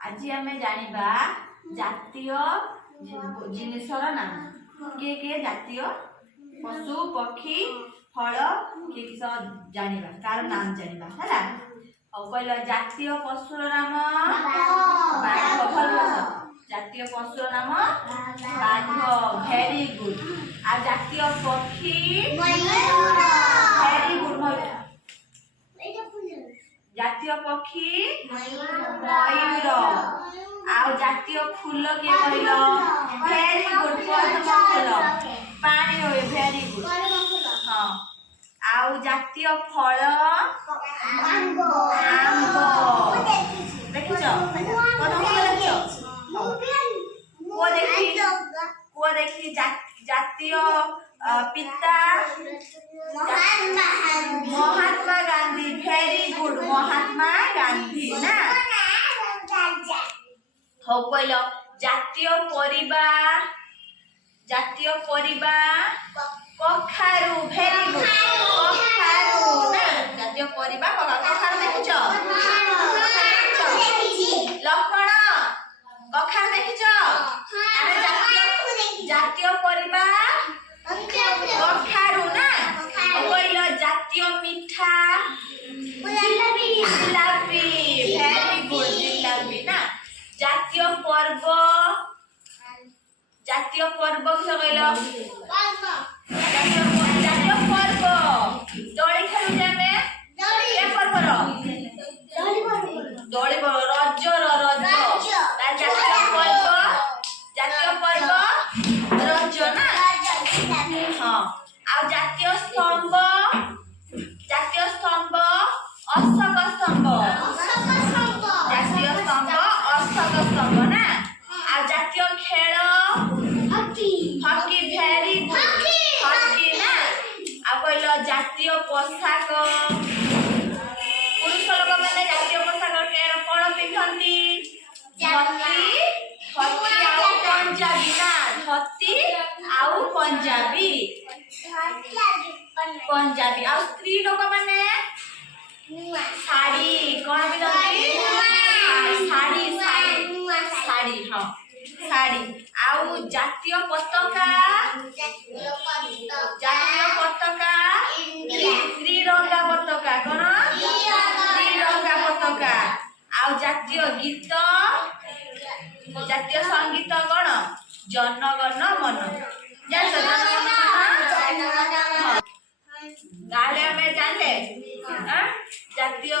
आज आम जानिबा जातीय जिनिसर नाम किए किए जातीय पशु पक्षी फल किए किस जानिबा तार नाम जानिबा हैला और कहला जातीय पशुर नाम बाघ भल जातीय पशुर नाम बाघ वेरी गुड आ जातीय पक्षी वेरी गुड जातीय पक्षी मयूर आउ जातीय फूल के कहलो वेरी गुड पद्म फूल पानी होय वेरी गुड हां आउ जातीय फल आंबो देखिछो पद्म फूल देखिछो को देखी जातीय पिता महात्मा गांधी वेरी गुड महात्मा गांधी ना हो कहलो जातीय परिबा कखारू वेरी गुड कखारू ना जातीय परिबा कखारू देखिछो लक्ष्मण कखारू देखिछो अरे जातीय परिबा कखारू ना कहलो जातीय मिठा जिलापी वेरी गुड जिलापी ना जातीय पर्व किस कहलो जातीय पर्व दोली खेलु जे हमें ए पर्व दोली रज जातीय पर्व रज ना हां आ जातीय स्तंभ अशोक स्तंभ जातीय स्तंभ अशोक स्तंभ ना आ जातीय खेल हॉकी वेरी गुड हॉकी ना आ कहलो जातीय पोशाक पुरुष लोक माने जातीय पोशाक केर कोन पिंधंती धोती आउ पंजाबी ना धोती आउ पंजाबी आ स्त्री लोक माने साड़ी कोन पिंधंती साड़ी हां साड़ी आउ जातीय पताका त्रिरंगा पताका कोन त्रिरंगा पताका आउ जातीय गीत जातीय संगीत कोन जनगण मन गाले में जानले जातीय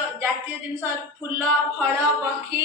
जिनस फूल फल पक्षी